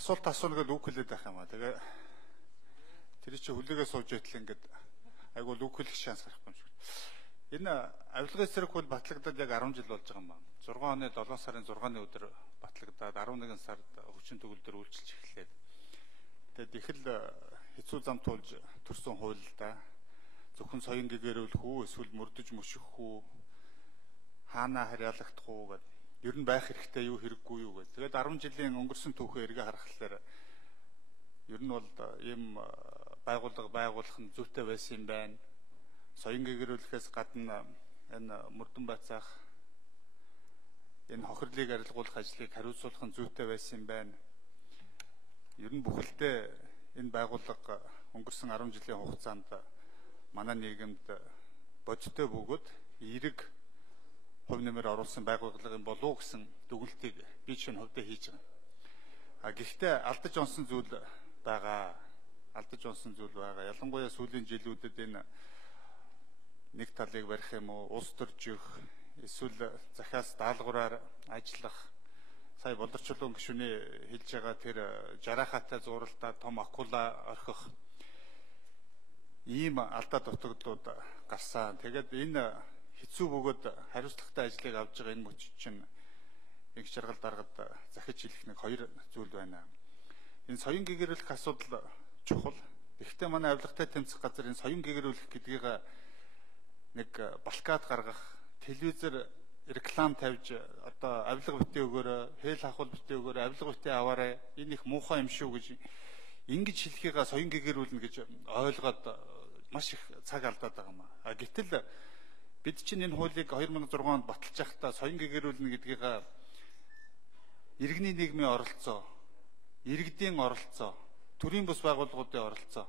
асуулт асуунагаад үг хэлээд байх юм аа. Тэгээ тэр чинь хүлээгээ сууж байтал ингээд айгуу үг хэлэх шанс гарахгүй юм шиг. Энэ авилгын эсрэг хууль батлагдаад яг 10 жил болж байгаа юм байна. 6 оны 7 сарын 6-ны өдөр батлагдаад 11 сард хүчин төгөлдөр үйлчилж эхлээд. Тэгээд их л хэцүү зам туулж төрсөн хууль л да. Зөвхөн соён гэгэрүүлэх үү, эсвэл мөрдөж мөшөх үү, хаанаа харьяалагдах уу гэдэг. Ер нь байх хэрэгтэй юу хэрэггүй юу гэдэг. Тэгээд 10 жилийн өнгөрсөн түүхээ эргээ харахаар ер нь бол ийм байгууллага байгуулах нь зүйтэй байсан юм байна. Соён гэгэрүүлэхээс гадна энэ мөрдөн байцаах энэ хохирлыг арилгуулах ажлыг хариуцуулах нь зүйтэй байсан юм байна. Ер нь бүхэлдээ энэ байгууллага өнгөрсөн 10 жилийн хугацаанд манай нийгэмд бодиттой бөгөөд эерэг хувь нэмэр оруулсан байгууллага юм болов уу гэсэн дүгнэлтийг би чинь хувьдаа хийж байгаа. Гэхдээ алдаж онсон зүйл байгаа. Алдаж онсон зүйл байгаа. Ялангуяа сүүлийн жилүүдэд энэ нэг талыг барих юм уу, улс төржих, эсвэл захиас даалгавраар ажиллах, сая боловсролын гишүүний хэлж байгаа тэр жарахатай зуралдаа том акула орхих ийм алдаа дутагдлууд гарсан. Тэгээд энэ хэцүү бөгөөд хариуцлагатай ажлыг авж байгаа энэ мөч чинь нэг жаргал даргад захиж хэлэх нэг хоёр зүйл байна. Энэ соён гэгэрүүлэх асуудал чухал. Гэхдээ манай авилгатай тэмцэх газар энэ соён гэгэрүүлэх гэдгийг нэг балкад гаргах, телевизээр реклам тавьж одоо авилга битээ өгөөрэй, хээл хахуул битээ өгөөрэй, авилга битээ аваарай. Энэ их муухай юм шүү гэж ингэж хэлхийгээ соён гэгэрүүлнэ гэж ойлгоод маш их цаг алдаад байгаа юм аа. Гэтэл бид чинь энэ хуулийг 2006 онд баталж байхдаа соён гэгэрүүлнэ гэдгийг иргэний нийгмийн оролцоо, иргэдийн оролцоо, төрийн бус байгууллагуудын оролцоо,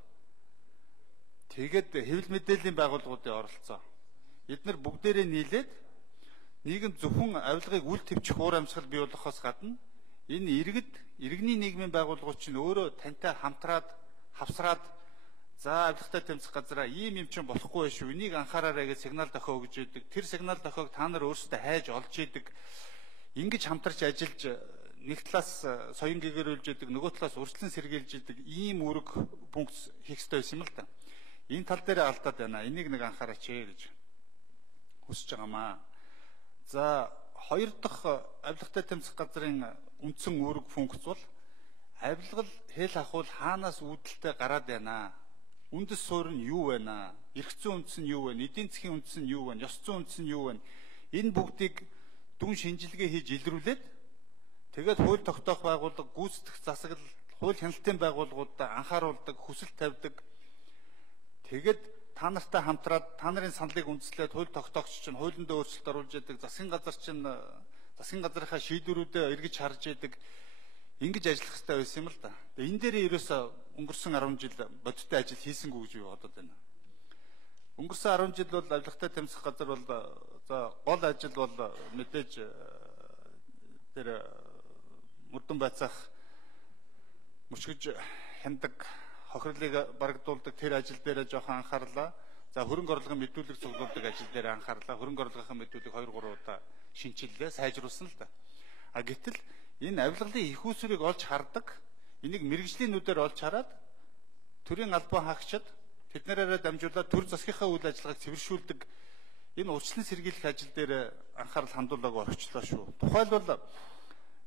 тэгээд хэвлэл мэдээллийн байгууллагуудын оролцоо. Эдгээр бүгдээрээ нийлээд нийгэм зөвхөн авилгыг үл твчих уур амьсгал бий болгохоос гадна энэ иргэний нийгмийн байгууллагууд чинь өөрөө тантай хамтраад, хавсраад за авилгатай тэмцэх газараа ийм юм чинь болохгүй шүү. Энийг анхаараарай гэж сигнал дохио өгж идэг. Тэр сигнал дохиог та нар өөрсдөө хайж олж идэг. Ингэж хамтарч ажиллаж нэг талаас соён гэгэрүүлж идэг, нөгөө талаас урьдчилан сэргийлж идэг ийм үүрэг функц хийх ёстой байсан юм л да. Энэ тал дээр алдаад байна. Энийг нэг анхаараач гэж хүсэж байгаамаа. За хоёр дахь авилгатай тэмцэх газрын үндсэн үүрэг функц бол авилгал хэл ахуул хаанаас үүдэлтэй гараад байна. Үндэс суурь нь юу байна? Эрх зүйн үндэс нь юу байна? Эдийн засгийн үндэс нь юу байна? Ёс зүйн үндэс нь юу байна? Энэ бүгдийг дүн шинжилгээ хийж илрүүлээд тэгээд хууль тогтоох байгууллага, гүйцэтгэх засаглал, хууль хяналтын байгууллагуудад анхааруулдаг, хүсэл тавьдаг. Тэгээд та нартай хамтраад та нарын саналыг үндэслээд хууль тогтоогч чинь хуулиндөө өөрчлөлт оруулж яадаг, засгийн газар чинь засгийн газрынхаа шийдвэрүүдээ эргэж харж яадаг. Ингэж ажиллах хэрэгтэй байсан юм л да. Тэгээ энэ дээр ерөөсөө өнгөрсөн 10 жил бодиттой ажил хийсэнгүй гэж би бодод байна. Өнгөрсөн 10 жил бол авилгатай тэмцэх газар бол за гол ажил бол мэдээж тэр мөрдөн байцаах мөчгөж хяндаг хохирлыг барагдуулдаг тэр ажил дээр жоохон анхаарлаа. За хөрөнгө орлогын мэдүүлэг цуглуулдаг ажил дээр анхаарлаа. Хөрөнгө орлогын мэдүүлэг 2-3 удаа шинчиллээ, сайжруулсан л да. Гэтэл энэ авилгалын их усрыг олж хардаг, энийг мэрэгжлийнүүдээр олж хараад төрийн албан хаагчид тэднэрээр дамжуулаад төр засгийнхаа үйл ажиллагааг цэвэршүүлдэг энэ урьдчилан сэргийлэх ажил дээр анхаарал хандуулаагүй орчихлоо шүү. Тухайлбал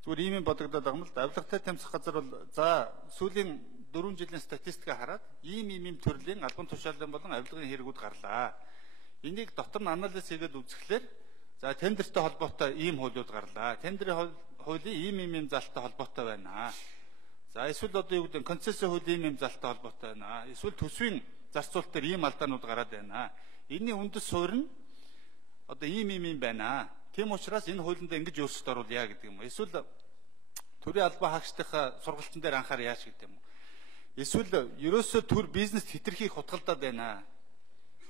зүгээр ийм юм бодогдоод байгаа юм л да. Авилгатай тэмцэх газар бол за сүүлийн 4 жилийн статистикаа хараад ийм төрлийн албан тушаалын болон авилгын хэрэгүүд гарлаа. Энийг дотор нь анализ хийгээд үзэхлээр за тендертэй холбоотой ийм хуулиуд гарлаа. Тендерийн хуулийн ийм залттай холбоотой байна. За эсвэл одоо юу гэдэг концессийн хуулийн ийм залттай холбоотой байна. Эсвэл төсвийн зарцуулалт дээр ийм алдаанууд гараад байна. Энийн үндэс суурь нь одоо ийм байна. Тийм учраас энэ хуулинд ингэж өөрчлөлт оруулъя гэдэг юм. Эсвэл төрийн албан хаагчдынхаа сургалтын дээр анхаар яаш гэдэг юм. Эсвэл ерөөсөө төр бизнест хэтэрхий хутгалдаад байна.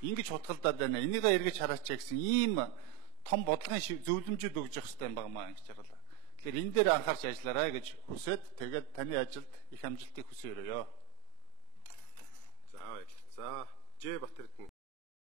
Ингэж хутгалдаад байна. Энийгээ эргэж хараач гэсэн ийм том бодлогын зөвлөмжүүд өгж явах хэрэгтэй юм байна гэж харлаа. Тэгэхээр энэ дээр анхаарч ажиллаарай гэж хүсээд тэгээд таны ажилд их амжилтыг хүсье өрөөё. За баярлалаа. За Ж Батэрдэн